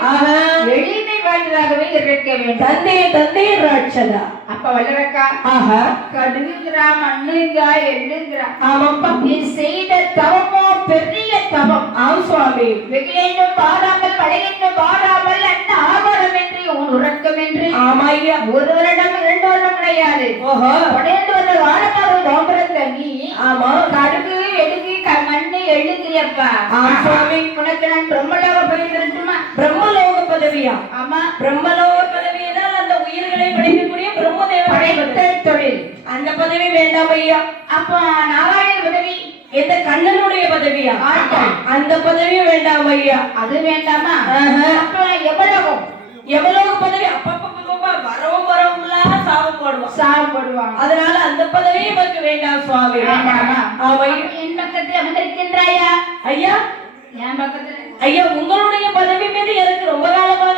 எளிமை வாய்ந்ததாகவே இருக்க வேண்டும். தந்தை தந்தை ராட்சதா. அப்ப வல்லரக்கா ஆஹா. கடுகுங்கிறா மண்ணுங்கா எள்ளுங்கிறா ஆமாப்பா. நீ செய்த தவமோ பெரிய தவம். ஆம் சுவாமி. வெகிலேண்டும் பாராமல் வளையென்றும் பாராமல் அந்த ஆகோரமின்றி உன் உறக்கமின்றி ஆமா ஐயா. ஒரு வருடம் இரண்டு வருடம் கிடையாது. ஓஹோ. உடையந்து வந்த வாழமாக நீ ஆமா. கடுகு க- மண்ணு எழுதுறியப்பா ஆம் சுவாமி. உனக்கு நான் பிரம்மலோக போய் தரட்டுமா பிரம்மலோக பதவியா ஆமா. பிரம்மலோக பதவியினால் அந்த உயிர்களை படைக்கக்கூடிய பிரம்மதேவ படைத்தல் தொழில். அந்த பதவி வேண்டாம் ஐயா. அப்போ நாராயண உதவி எந்த கண்ணனுடைய பதவியா. அந்த பதவியும் வேண்டாம் ஐயா. அது வேண்டாமா. அப்ப எவ்வளவும் எவ்வளவு பதவி? அப்பப்பப்பப்ப வரவும் வரவும்லாம் சாபம் போடுவான். சாப்பிடுவாங்க அதனால அந்த பதவி நமக்கு வேண்டாம் சுவாமி. ஐயா. என் பக்கத்தில் அமர்ந்திருக்கின்றாயா? ஐயா. என் பக்கத்துல. ஐயா உங்களுடைய பதவி எனக்கு